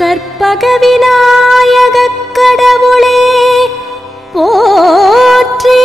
கற்பக விநாயகக் கடவுளே போற்றி.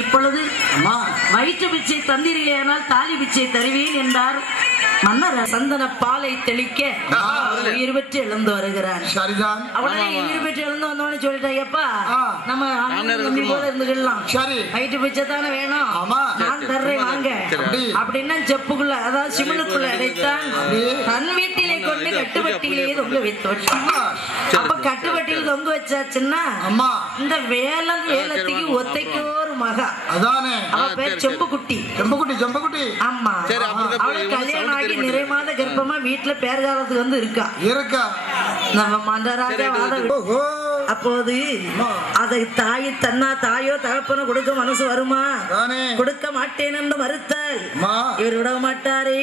இப்பொழுது வயிற்று பிச்சை தந்திரிலேனால் தாலி பிச்சை தருவேன் என்றார் மன்னர். சந்தன பாலை தெளிக்க உயிர் பெற்று எழுந்து வருகிறார். அவனே உயிர் பெற்று எழுந்து வந்தோன்னு சொல்லிட்டாங்கப்பா, நம்ம தம்பி போல இருந்துக்கலாம், வயிற்று பிச்சை தானே வேணும், நான் தர்றேன் வாங்க அப்படின்னா செப்புக்குள்ள அதாவது சிமனுக்குள்ள அடைத்தான். தன் வீட்டிலே கொண்டு கட்டுப்பட்டியிலேயே தொங்க வைத்து. அப்ப கட்டுப்பட்டியில் தொங்க வச்சாச்சுன்னா இந்த வேலத்துக்கு ஒத்தைக்கு ஒரு மகா, அவ பேர் செம்புக்குட்டி. ஆமா, அவளுக்கு கல்யாணம் ஆகி நிறை மாத கர்ப்பமா வீட்டுல பேர்காலத்துக்கு வந்து இருக்கா நம்ம மண்டராஜா வாத. அப்போது அதை தாயோ தகப்பனோ கொடுக்க மனசு வருமா? கொடுக்க மாட்டேன் என்று மறுத்தால் இவர் விட மாட்டாரே.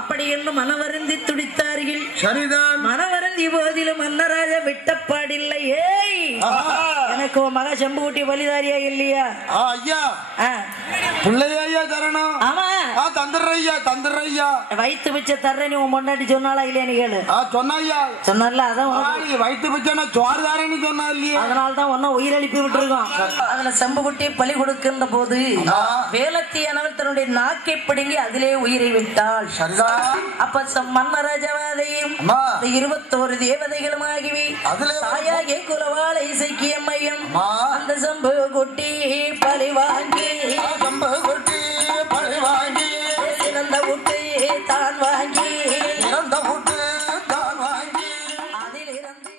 அப்படி என்று மனவருந்தி துடித்தார்கள். மனவருந்தி போதிலும் மன்னராஜா விட்டப்பாடில்லை. ஏய், எனக்கு உன் மக செம்புக்குட்டி பலிதாரியா இல்லையா? ஆமா, வயிற்று பிச்சை தர்றேன் உன் பொண்டாட்டி சொன்னாலா இல்லையான்னு கேளு. சொன்னால அதான் வயிற்று பிச்சை சோறு தாரேன்னு சொன்னா இல்லையா? அதனால்தான் ஒன்னும் உயிரிழப்பி விட்டுருக்கோம். அதுல செம்புக்குட்டியை பலி கொடுக்கின்ற போது வேலத்தியானவள் தன்னுடைய நாக்கை பிடுங்கி அதிலே உயிரை விட்டாள். அப்ப மன்னராஜாவாதையும் 21 தேவதைகளும் ஆகிவி தாயாகிய குலவாளை இசைக்கிய மையம் அந்த செம்புக்குட்டி பலி வாங்கி சிறந்த ஊட்டு தான் வாங்கி அதிலிருந்து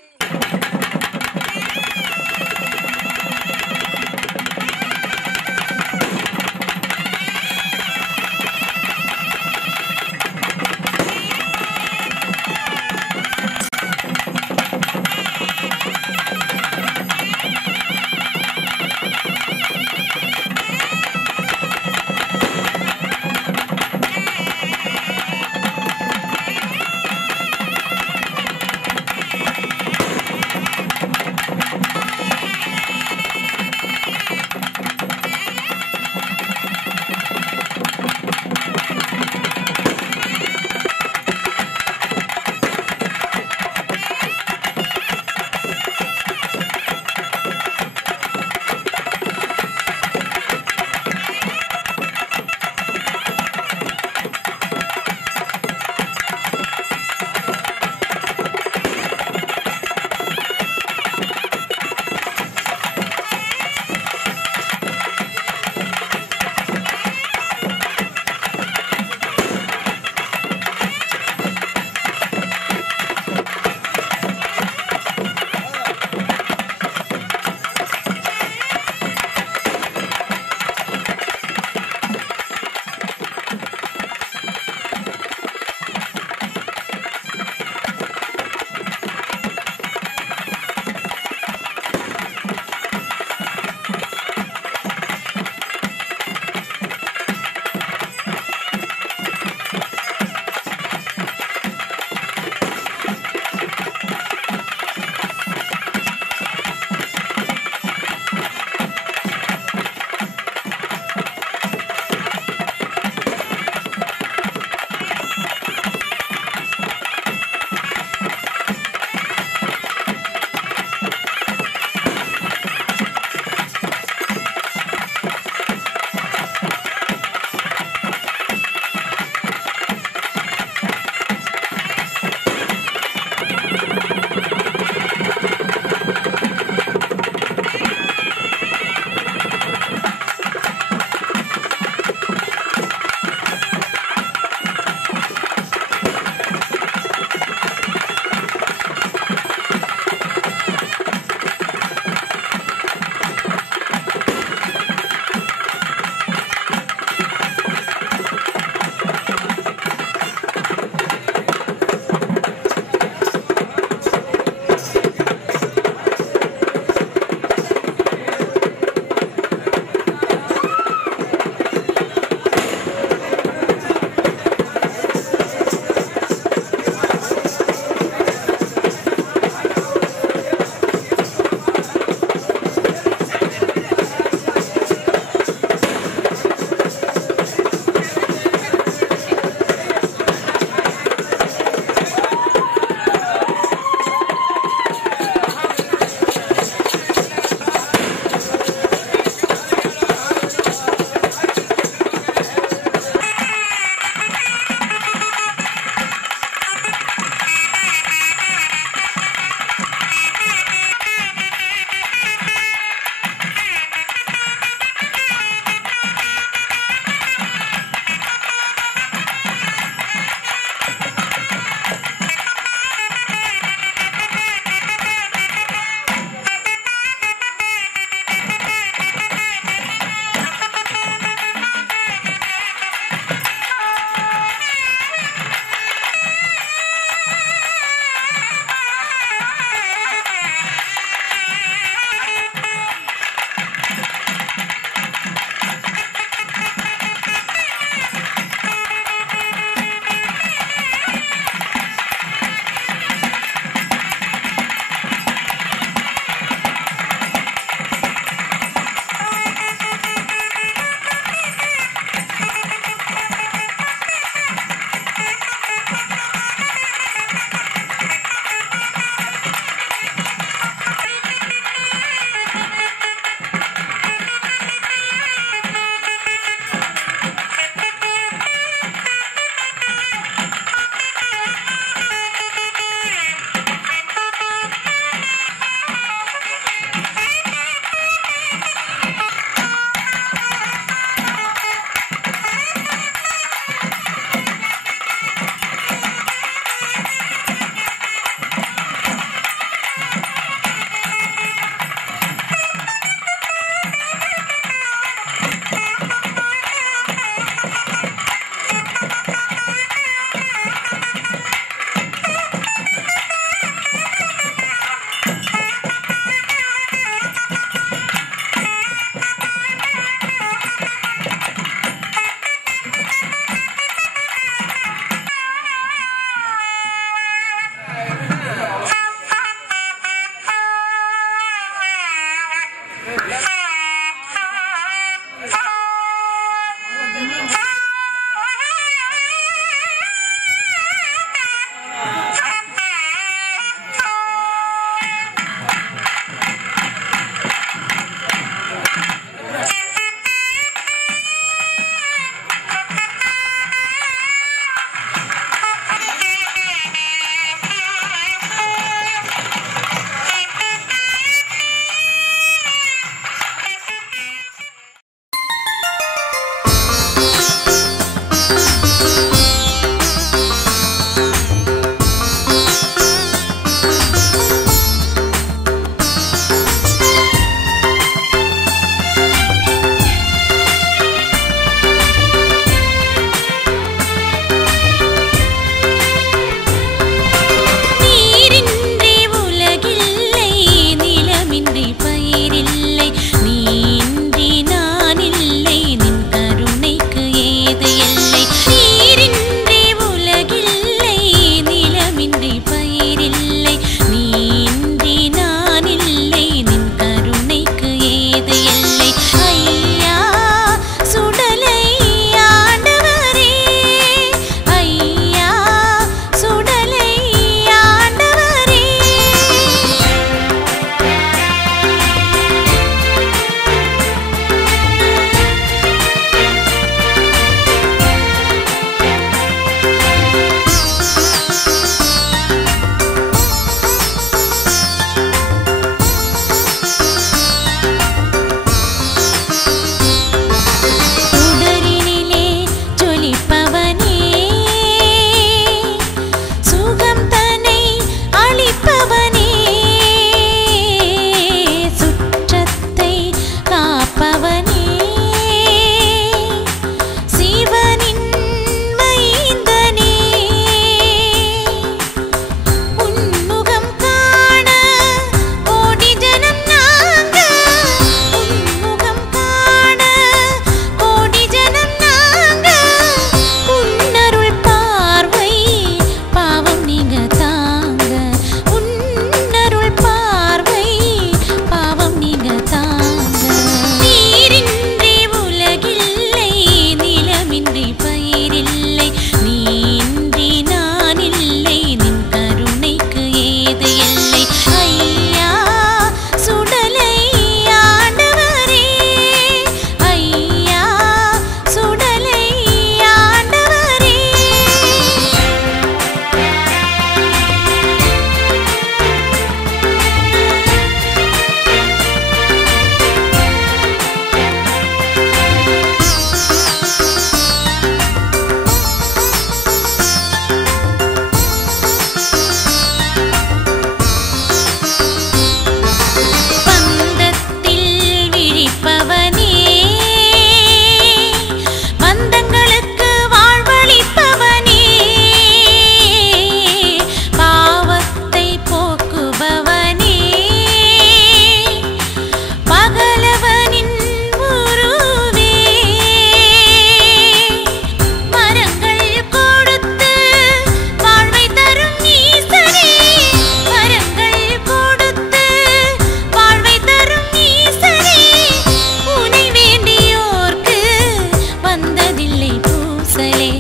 பூசலே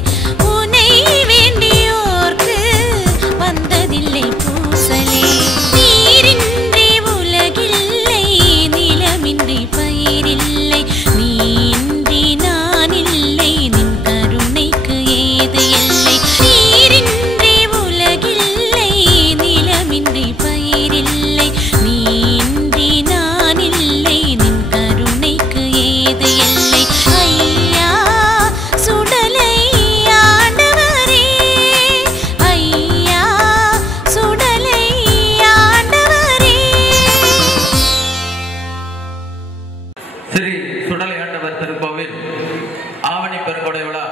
உனை வேண்டியோர்க்கு வந்ததில்லை பூசலே நீரின்றி உலகில்லை நிலமின்றி பயிரில்லை நீன்றி நான் இல்லை நின் கருணைக்கு ஏது எல்லை நீரின்றி உலகில்லை நிலமின்றி பயிரில்லை நீன்றி நான் இல்லை நின் கருணைக்கு ஏது எல்லை ஐயா சுடலை ஆண்டவரே ஐயா சுடலை ஆண்டவரே. ஸ்ரீ சுடலை ஆண்டவர் திருக்கோவில் ஆவணி பெருங்கொடை விழா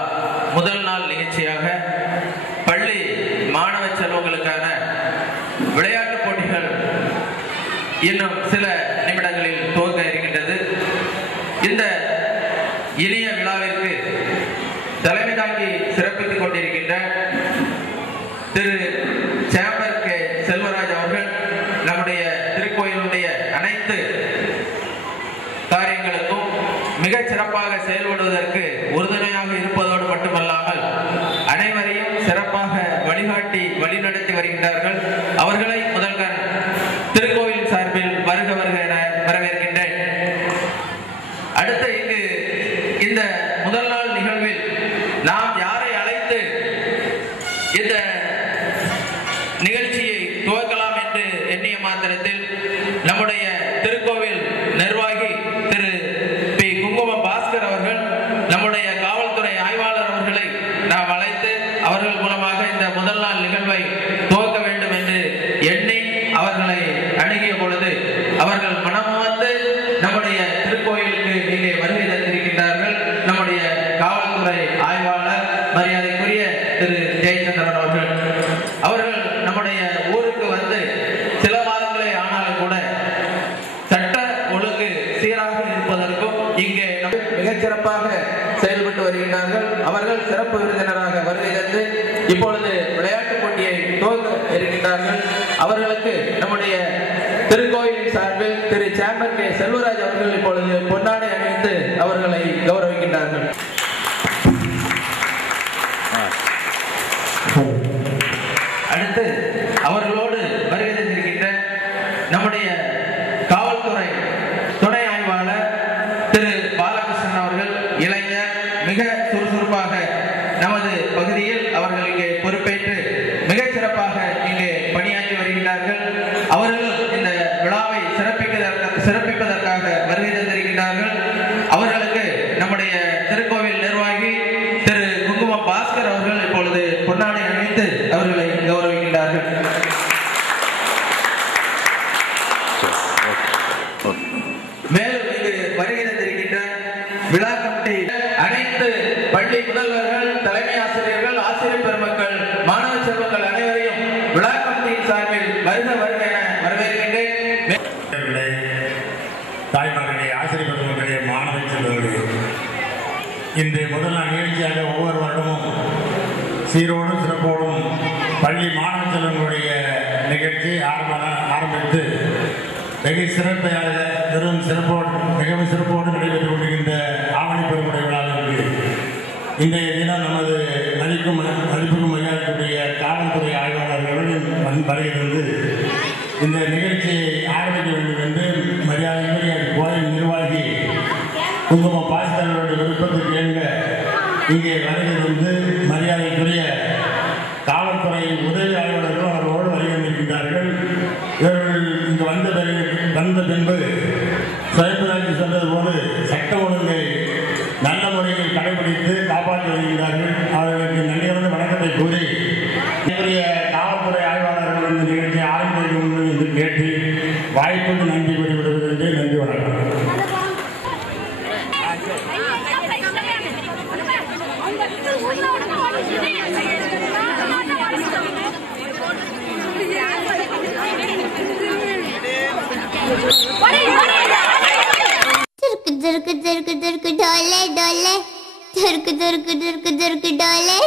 முதல் நாள் நிகழ்ச்சியாக பள்ளி மாணவ செல்வங்களுக்கான விளையாட்டுப் போட்டிகள் இன்னும் சில நிமிடங்களில் துவங்க இருக்கின்றது. இந்த இனிய விழாவிற்கு தலைமை தாங்கி சிறப்பித்துக் கொண்டிருக்கின்ற திரு சேம்பர் கே செல்வராஜ் அவர்கள் நம்முடைய திருக்கோயிலுடைய அனைத்து காரியங்களுக்கும் மிகச் சிறப்பாக செயல்படுவதற்கு உறுதுணையாக இருப்பதோடு மட்டுமல்லாமல் அனைவரையும் சிறப்பாக வழிகாட்டி வழிநடத்தி வருகின்றார்கள். அவர்களை முதல்வர் திருக்கோயில் சார்பில் வருக வருக என வரவேற்கின்றேன். அடுத்த இங்கு இந்த முதல் நாள் நிகழ்வில் நாம் யாரை அழைத்து இந்த நிகழ்ச்சியை துவக்கலாம் என்று எண்ணிய மாத்திரத்தில் நம்முடைய திருக்கோவில் நிர்வாகி திரு பி. குங்குமம் பாஸ்கர் அவர்கள் நம்முடைய காவல்துறை ஆய்வாளர் அவர்களை நாம் அழைத்து அவர்கள் மூலமாக இந்த முதல் நாள் நிகழ்வை துவக்க வேண்டும் என்று எண்ணி அவர்களை அணுகிய பொழுது அவர்கள் மனமார்ந்து நம்முடைய திருக்கோயிலுக்கு இங்கே வருகை தந்திருக்கின்றார்கள். நம்முடைய காவல்துறை ஆய்வாளர் மரியாதைக்குரிய திரு ஜெயச்சந்திரன் அவர்கள் நம்முடைய ஊருக்கு வந்து சில மாதங்களே ஆனாலும் கூட சட்ட ஒழுங்கு சீராக இருப்பதற்கும் இங்கே மிகச் சிறப்பாக செயல்பட்டு வருகின்றார்கள். அவர்கள் சிறப்பு விருந்தினராக வருகை தந்து இப்பொழுது விளையாட்டுப் போட்டியை துவக்க இருக்கின்றார்கள். அவர்களுக்கு நம்முடைய திருக்கோயிலின் சார்பில் திரு சேம்பர் கே செல்வராஜ் அவர்கள் இப்பொழுது பொன்னாடை அணிவித்து அவர்களை கௌரவிக்கின்றார்கள். அடுத்து அவர்களோடு வருகை தந்திருக்கின்ற நம்முடைய காவல்துறை துணை ஆய்வாளர் திரு பாலகிருஷ்ணன் அவர்கள் இளைஞர் மிக சுறுசுறுப்பாக நமது பகுதியில் அவர்கள் இங்கே பொறுப்பேற்று மிகச் சிறப்பாக இங்கே பணியாற்றி வருகின்றார்கள். அவர்களும் இந்த விழாவை சிறப்பிப்பதற்காக வருகை தந்திருக்கின்றார்கள். அவர்களுக்கு நம்முடைய திருக்கோவில் நிர்வாகி திரு குங்குமம் பாஸ்கர் அவர்கள் இப்பொழுது பொன்னாடை அணிவித்து அவர்களை கௌரவிக்கின்றார்கள். மேலும் இங்கு வருகை தந்திருக்கின்ற விழா கமிட்டி அனைத்து பள்ளி முதல்வர்கள், தலைமை ஆசிரியர்கள், ஆசிரியர் பெருமக்கள், மாணவ செல்வங்கள் அனைவரையும் விழா கமிட்டியின் சார்பில் வருக வருக என வரவேற்கின்றேன். தாய்மார்களே, ஆசிரியர் பெருமக்களே, மாணவ செல்வங்களே, இன்று முதல் நாள் நிகழ்ச்சியாக ஒவ்வொரு வருடமும் சீரோடும் சிறப்போடும் பள்ளி மாணவ செல்வங்களுடைய நிகழ்ச்சி ஆரம்பித்து வெகு சிறப்பாக மிகவும் சிறப்போடு நடைபெற்றுக் கொண்டிருக்கின்ற ஆவணி பெருங்குடை விழாவிற்கு இன்றைய தினம் நமது மதிப்புக்கும் மரியாதைக்குரிய காவல்துறை ஆய்வாளர்களுடன் வருகிறது இந்த நிகழ்ச்சியை ஆரம்பிக்க வேண்டும் என்று மரியாதைக்குரிய கோயில் நிர்வாகி குங்குமம் பாஸ்கர்களுடைய விருப்பத்திற்கு ஏங்க இங்கே வருகிறது மரியாதைக்குரிய காவல்துறை உதவி ஆய்வாளர்கள் அவர்களோடு வருகின்றார்கள். இவர்கள் இங்கு வந்த பின்பு சுயம்பராஜி சொன்னது போது சட்ட ஒழுங்கை நல்ல முறையில் கடைபிடித்து காப்பாற்றி வருகின்றார்கள். அவர்களுக்கு நன்றியான வணக்கத்தை கூறி காவல்துறை ஆய்வாளர்கள் இந்த நிகழ்ச்சியை ஆரம்பிக்க வேண்டும் என்று கேட்டு வாய்ப்புக்கு நன்றி கூறிவிடுவதற்கு நன்றி வணக்கம். ढोले ढोले धुरक धुरक धुरक धुरक ढोले